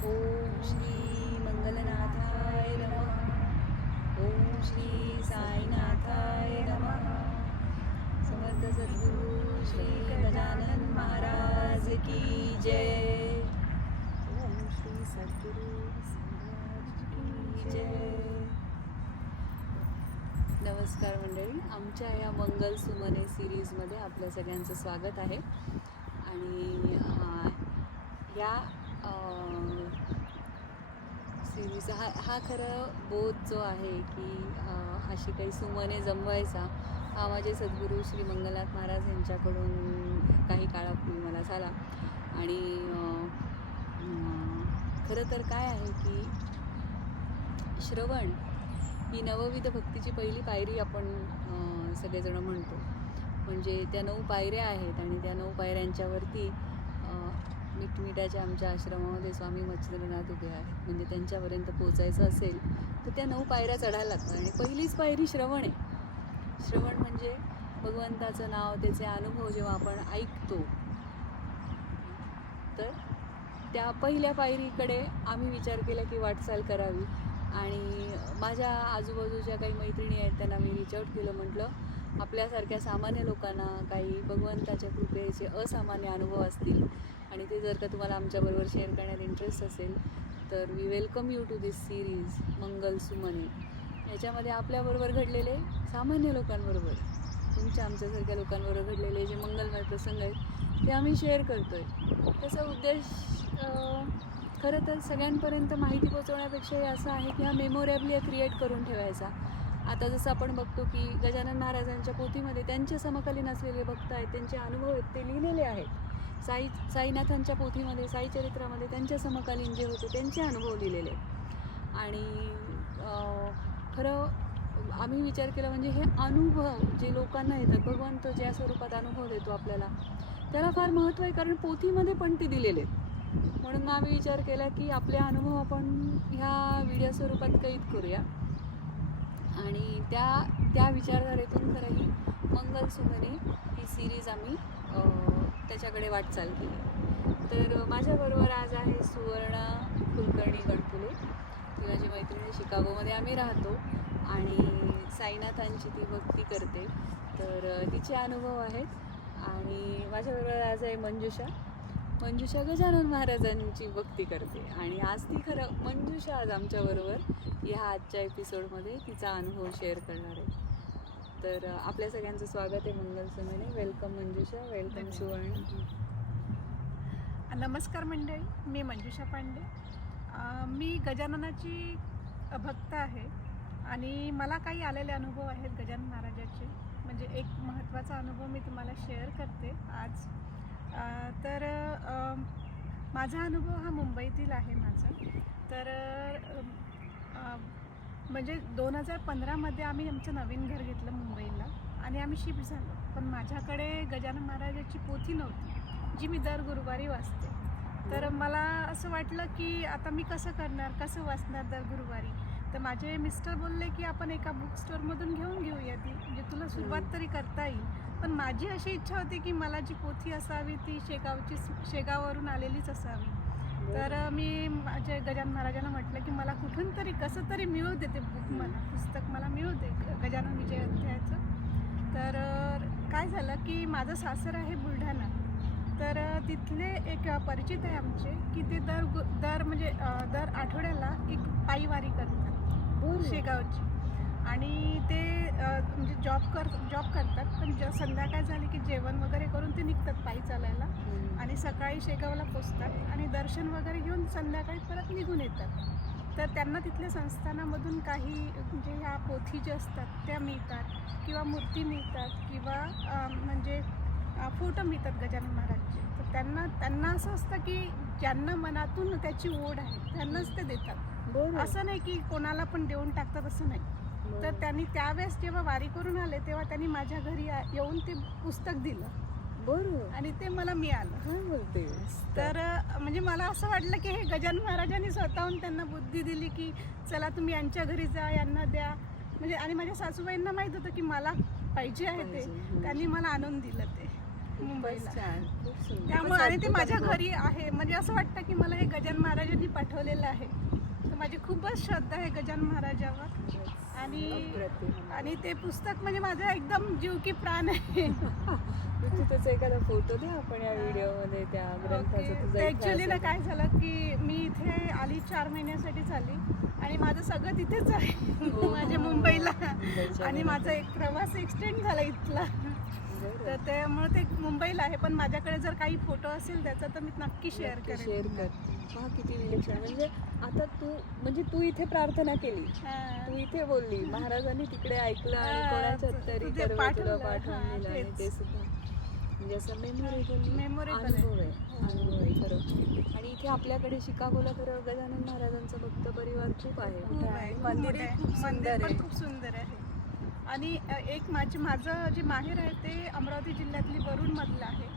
ओम श्री मंगलनाथाय नमः. ओम श्री साईनाथाय नमः. समर्थ सद्गुरु श्री गजानन महाराज की जय. ओम श्री सद्गुरु महाराज की जय. नमस्कार मंडळी, आमच्या या मंगल सुमने सिरीजमध्ये आपल्या सगळ्यांचं स्वागत आहे. आणि या सिरीज हा खरं बोध जो आहे की अशी काही सुमने जमवायचा हा माझे सद्गुरू श्री मंगलनाथ महाराज यांच्याकडून काही काळापूर्वी मला झाला. आणि खरं तर काय आहे की श्रवण ही नवविध भक्तीची पहिली पायरी आपण सगळेजण म्हणतो. म्हणजे त्या 9 पायऱ्या आहेत आणि त्या 9 पायऱ्यांच्यावरती मिठमिठाच्या आमच्या आश्रमामध्ये स्वामी मच्छिंद्रनाथ उभे आहेत. म्हणजे त्यांच्यापर्यंत पोचायचं असेल तर त्या 9 पायऱ्या चढायला लागतात. आणि पहिलीच पायरी श्रवण आहे. श्रवण म्हणजे भगवंताचं नाव, त्याचे अनुभव जेव्हा आपण ऐकतो, तर त्या पहिल्या पायरीकडे आम्ही विचार केला की वाटचाल करावी. आणि माझ्या आजूबाजूच्या काही मैत्रिणी आहेत, त्यांना मी रीच आउट केलं. म्हटलं आपल्यासारख्या सामान्य लोकांना काही भगवंताच्या कृपेचे असामान्य अनुभव असतील आणि ते जर का तुम्हाला आमच्याबरोबर शेअर करण्यात इंटरेस्ट असेल तर we welcome you to this series मंगल सुमने. याच्यामध्ये आपल्याबरोबर घडलेले सामान्य लोकांबरोबर, तुमच्या आमच्यासारख्या लोकांबरोबर घडलेले जे मंगलमय प्रसंग आहेत ते आम्ही शेअर करतो आहे. त्याचा उद्देश खरं तर सगळ्यांपर्यंत माहिती पोचवण्यापेक्षाही असं आहे की हा मेमोरेबली क्रिएट करून ठेवायचा. आता जसं आपण बघतो की गजानन महाराजांच्या पोथीमध्ये त्यांचे समकालीन असलेले भक्त आहेत, त्यांचे अनुभव आहेत ते लिहिलेले आहेत. साईनाथांच्या पोथीमध्ये, साईचरित्रामध्ये त्यांच्या समकालीन जे होते त्यांचे अनुभव लिहिलेले. आणि खरं आम्ही विचार केला म्हणजे हे अनुभव जे लोकांना येतात, भगवंत ज्या स्वरूपात अनुभव देतो आपल्याला, त्याला फार महत्त्व आहे. कारण पोथीमध्ये पण ते दिलेले आहेत. म्हणून मग आम्ही विचार केला की आपले अनुभव आपण ह्या व्हिडिओ स्वरूपात कैद करूया. आणि त्या विचारधारेतून खरं ही मंगल सुमने ही सिरीज आम्ही त्याच्याकडे वाटचाल केली. तर माझ्याबरोबर आज आहे सुवर्णा कुलकर्णी गणपुले. ती माझी मैत्रिणी, शिकागोमध्ये आम्ही राहतो आणि साईनाथांची ती भक्ती करते, तर तिचे अनुभव आहेत. आणि माझ्याबरोबर आज आहे मंजुषा गजानन महाराजांची भक्ती करते. आणि आज ती खरं मंजुषा आज आमच्याबरोबर ह्या आजच्या एपिसोडमध्ये तिचा अनुभव शेअर करणार आहे. तर आपल्या सगळ्यांचं स्वागत आहे मंगल सुमने. वेलकम मंजुषा, वेलकम सुवर्ण. नमस्कार मंडळी, मी मंजुषा पांडे. मी गजाननाची भक्त आहे आणि मला काही आलेले अनुभव आहेत गजानन महाराजाचे. म्हणजे एक महत्त्वाचा अनुभव मी तुम्हाला शेअर करते आज. तर माझा अनुभव हा मुंबईतील आहे माझा. तर म्हणजे 2015मध्ये आम्ही आमचं नवीन घर घेतलं मुंबईला आणि आम्ही शिफ्ट झालो. पण माझ्याकडे गजानन महाराजाची पोथी नव्हती जी मी दर गुरुवारी वाचते. तर मला असं वाटलं की आता मी कसं करणार, कसं वाचणार दर गुरुवारी. तर माझे मिस्टर बोलले की आपण एका बुक स्टोअरमधून घेऊन घेऊया ती, म्हणजे तुला सुरुवात तरी करता येईल. पण माझी अशी इच्छा होती की मला जी पोथी असावी ती शेगाववरून आलेलीच असावी. तर मी माझ्या गजानन महाराजांना म्हटलं की मला कुठून तरी कसं तरी मिळू दे ते बुक, मला पुस्तक मला मिळू दे गजानन विजय अध्यायाचं. तर काय झालं की माझं सासर आहे बुलढाणा. तर तिथले एक परिचित आहे आमचे की ते दर आठवड्याला एक पायीवारी करतात शेगावची. आणि ते म्हणजे जॉब करतात. पण संध्याकाळ झाली की जेवण वगैरे करून ते निघतात पायी चालायला आणि सकाळी शेगावला पोचतात आणि दर्शन वगैरे घेऊन संध्याकाळी परत निघून येतात. तर त्यांना तिथल्या संस्थानामधून काही म्हणजे ह्या पोथी ज्या असतात त्या मिळतात किंवा मूर्ती मिळतात किंवा म्हणजे फोटो मिळतात गजानन महाराजचे. तर त्यांना असं असतं की ज्यांना मनातून त्याची ओढ आहे त्यांनाच ते देतात. असं नाही की कोणाला पण देऊन टाकतात, असं नाही. तर त्यांनी त्यावेळेस जेव्हा वारी करून आले तेव्हा त्यांनी माझ्या घरी येऊन ते पुस्तक दिलं. बरोबर. आणि ते मला मिळालं. काय बोलते. तर म्हणजे मला असं वाटलं की हे गजानन महाराजांनी स्वतःहून त्यांना बुद्धी दिली की चला तुम्ही यांच्या घरी जा, यांना द्या. म्हणजे आणि माझ्या सासूबाईंना माहीत होतं की मला पाहिजे आहे ते, त्यांनी मला आणून दिलं ते. मुंबईला. छान, खूप सुंदर. त्यामुळे आणि ते खूपच माझ्या अद्भुत. घरी आहे. म्हणजे असं वाटतं की मला हे गजानन महाराजांनी पाठवलेलं आहे. तर माझी खूपच श्रद्धा आहे गजानन महाराजावर. अप्रतिम. आणि ते पुस्तक म्हणजे माझा एकदम जीव की प्राण आहे. तू त्याचा एखादा फोटो दे आपण या व्हिडिओमध्ये त्या ग्रंथाचं. तुझा ॲक्च्युली ना इतिहास काय झालं की मी इथे आली 4 महिन्यासाठीच आली आणि माझं सगळं तिथेच आहे. हो. माझ्या मुंबईला. मुंबईच्या आणि माझा एक प्रवास एक्सटेंड झाला इथला. बरं. तर त्यामुळे ते मुंबईला आहे. पण माझ्याकडे जर काही फोटो असेल त्याचा तर मी नक्की शेअर नक्की करेन. शेअर कर. पहा किती विलक्षण. म्हणजे आता तू इथे प्रार्थना केली, हां. तू इथे बोलली, महाराजांनी तिकडे ऐकलं आणि कोणाच्या तरी तुझे कर्वे तुला पाठवलं. पाठवून हां, दिलं. आणि तेच. ते सुद्धा म्हणजे असं मेमोरेबल Memorable अनुभव आहे. आहे. अनुभव आहे खरं. आणि इथे आपल्याकडे शिकागोला खरं गजानन महाराजांचा भक्त परिवार खूप आहे. खूप आहे, खूप मंदिरही मोठं आहे. खूप सुंदर मंदिर पण आहे. खूप सुंदर आहे. आणि एक माझं जे माहेर आहे ते अमरावती जिल्ह्यातली वरुणमधलं आहे.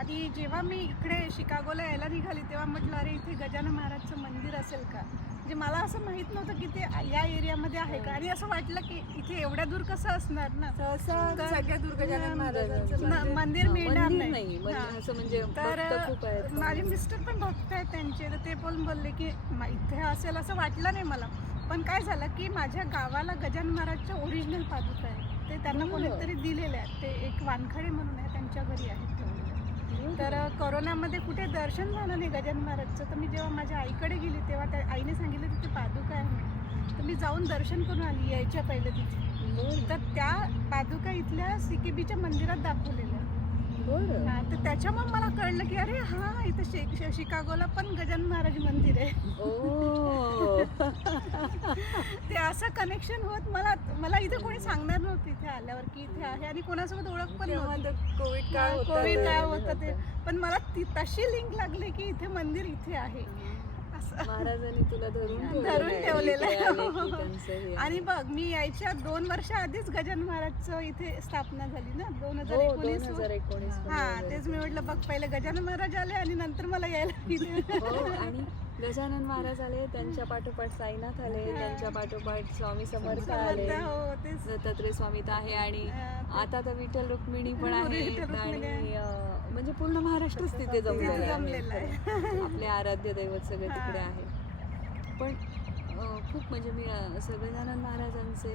आणि जेव्हा मी इकडे शिकागोला यायला निघाली तेव्हा म्हटलं अरे इथे गजानन महाराजचं मंदिर असेल का. म्हणजे मला असं माहीत नव्हतं की ते या एरियामध्ये आहे का. आणि असं वाटलं की इथे एवढ्या दूर कसं असणार ना. सहसा तर- सगळ्या गजानन महाराजांचं गजानन. मंदिर. मंदिर हां, मिळणार मंदिर नाही. म्हणजे हां. असं म्हणजे तर भक्त खूप आहेत. माझे मिस्टर पण भक्त आहेत त्यांचे. तर ते पण बोलले की इथे असेल असं वाटलं नाही मला. पण काय झालं की माझ्या गावाला गजानन महाराजच्या ओरिजिनल पादुका आहे. ते त्यांना हो. कोणीतरी दिलेले आहेत. ते एक वानखडे म्हणून आहे त्यांच्या घरी आहेत ठेवलेले. तर कोरोनामध्ये कुठे दर्शन झालं नाही गजानन महाराजचं. तर मी जेव्हा माझ्या आईकडे गेली तेव्हा त्या आईने सांगितलं तिथे पादुका आहे म्हणून. तर मी जाऊन दर्शन करून आली यायच्या पहिले तिथे. बरं. तर त्या पादुका इथल्या सीकेबीच्या मंदिरात दाखवलेल्या. बरं. हा, तर त्याच्यामुळे मला कळलं की अरे हा इथं शिकागोला पण गजानन महाराज मंदिर आहे. ओ. ते असं कनेक्शन होत मला इथे कोणी सांगणार नव्हतं इथे आल्यावर की इथे आहे. आणि कोणासोबत ओळख पण तेव्हा नव्हती. तर कोविड काळ होता. कोविड तर काय होतं. होतं ते. पण मला तशी लिंक लागली की इथे मंदिर इथे आहे असं. महाराजांनी तुला धरून धरून ठेवलेलं आहे. इकडे आले की त्यांचं हे आहे. आणि बघ मी यायच्या 2 वर्ष आधीच गजानन महाराजचं इथे स्थापना झाली ना हो, 2019. 2019 हा तेच मी म्हटलं बघ पहिले गजानन महाराज आले आणि नंतर मला यायला इथे. हो. आणि गजानन महाराज आले, त्यांच्या पाठोपाठ साईनाथ आले, हा. त्यांच्या पाठोपाठ स्वामी समर्थ आले, हो तेच. दत्तात्रय स्वामी तर आहे. आणि ते- आता तर विठ्ठल रुक्मिणी पण हो, आहेत. विठ्ठल रुक्मिणी आणि म्हणजे पूर्ण महाराष्ट्रच तिथे जमलेलं जमलेलं आहे. आहे. आपले आराध्य दैवत सगळे हा. तिकडे आहे. पण खूप म्हणजे मी असं गजानन महाराजांचे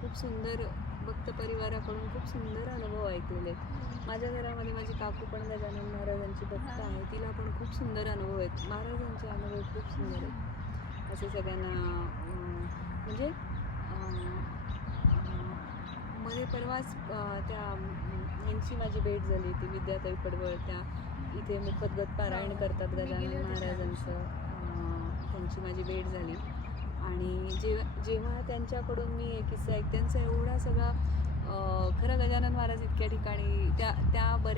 खूप सुंदर भक्त परिवाराकडून खूप सुंदर अनुभव ऐकलेले आहेत. माझ्या घरामध्ये माझी काकू पण गजानन महाराजांची भक्त हा. आहे. तिला पण खूप सुंदर अनुभव आहेत. महाराजांचे अनुभव खूप सुंदर आहेत. असे सगळ्यांना म्हणजे मध्ये परवाच त्या यांची माझी भेट झाली. ती विद्याताई पडवळ, त्या इथे मुखद्गत पारायण करतात मी गेले गजानन होते त्या महाराजांचं. त्यांची माझी भेट झाली. आणि जेव्हा त्यांच्याकडून मी एक किस्सा त्यांचा एवढा सगळा खरं गजानन महाराज इतक्या ठिकाणी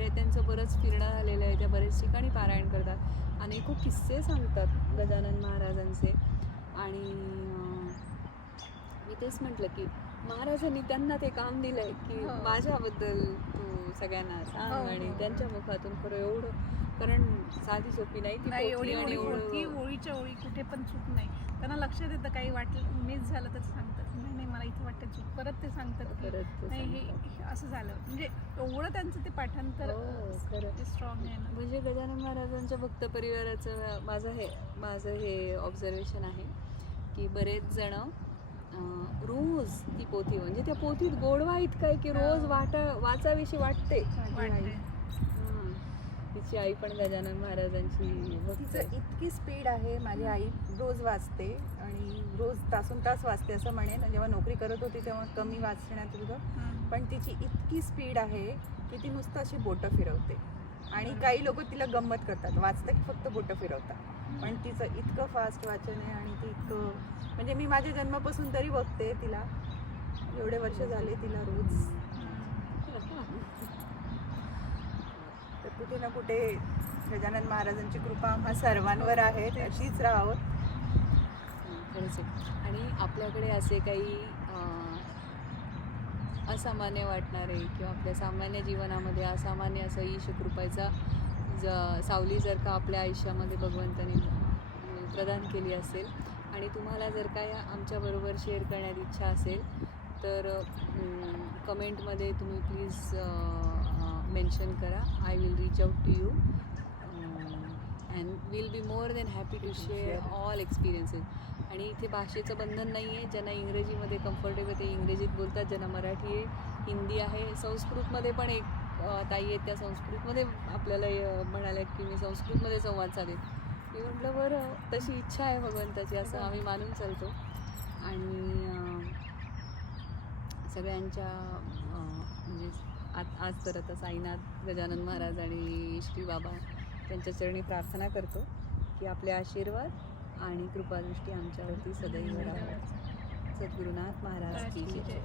त्यांचं बरंच फिरणं झालेलं आहे. त्या बरेच ठिकाणी पारायण करतात आणि खूप किस्से सांगतात गजानन महाराजांचे. आणि मी तेच म्हटलं की महाराजांनी त्यांना ते काम दिलंय की हो. माझ्याबद्दल तू सगळ्यांना सांग. हो. आणि त्यांच्या मुखातून खरं एवढं, कारण साधी सोपी नाही ती नाही पोथी. एवढी आणि होती एवढं ओळीच्या ओळी कुठे पण चूक नाही. त्यांना लक्षात येतं काही वाटलं मिस झालं तर सांगतात नाही नाही मला इथे वाटतं चूक. परत ते सांगतात की परत ते नाही सांगतात. हे असं झालं. म्हणजे एवढं त्यांचं ते पाठांतर हो, खरं. स्ट्रॉंग आहे ना. म्हणजे गजानन महाराजांच्या भक्त परिवाराचं माझं हे ऑब्झर्वेशन आहे की बरेच जण रोज ती पोथी, म्हणजे त्या पोथीत गोडवा इतका आहे की रोज वाचाविषयी वाटते. वाटतंय. हां. तिची आई पण गजानन महाराजांची भक्त तिचं आहे. इतकी स्पीड आहे. माझी आई रोज वाचते आणि रोज तासून तास वाचते असं म्हणेन. जेव्हा नोकरी करत होती तेव्हा कमी वाचण्यात होतं. हं. पण तिची इतकी स्पीड आहे की ती नुसतं अशी बोटं फिरवते. आणि काही लोक तिला गंमत करतात, वाचतं की फक्त बोटं फिरवतात. पण तिचं इतकं फास्ट वाचन आहे आणि ती इतकं, म्हणजे मी माझ्या जन्मापासून तरी बघते तिला. एवढे वर्ष झाले तिला रोज. तर कुठे ना कुठे गजानन महाराजांची कृपा आम्हा सर्वांवर आहे. अशीच राहावं. खरंच आहे. आणि आपल्याकडे असे काही असामान्य वाटणारे किंवा आपल्या सामान्य जीवनामध्ये असामान्य असं ईशकृपेचा सावली जर का आपल्या आयुष्यामध्ये भगवंताने प्रदान केली असेल आणि तुम्हाला जर का आमच्याबरोबर शेअर करण्यात इच्छा असेल तर कमेंटमध्ये तुम्ही प्लीज मेन्शन करा. I will reach out to you and will be more than happy to share all experiences. आणि इथे भाषेचं बंधन नाही आहे. ज्यांना इंग्रजीमध्ये कम्फर्टेबल ते इंग्रजीत बोलतात, ज्यांना मराठी आहे, हिंदी आहे, संस्कृतमध्ये पण एक ताई आहेत, त्या संस्कृतमध्ये आपल्याला म्हणाल्या की मी संस्कृतमध्ये संवाद साधेन. मी म्हटलं बरं, तशी इच्छा आहे भगवंताची, असं आम्ही मानून चालतो. आणि सगळ्यांच्या म्हणजे आज तर आता साईनाथ गजानन महाराज आणि श्री बाबा त्यांच्या चरणी प्रार्थना करतो की आपले आशीर्वाद आणि कृपादृष्टी आमच्यावरती सदैव राहावी. सद्गुरुनाथ महाराज की जय.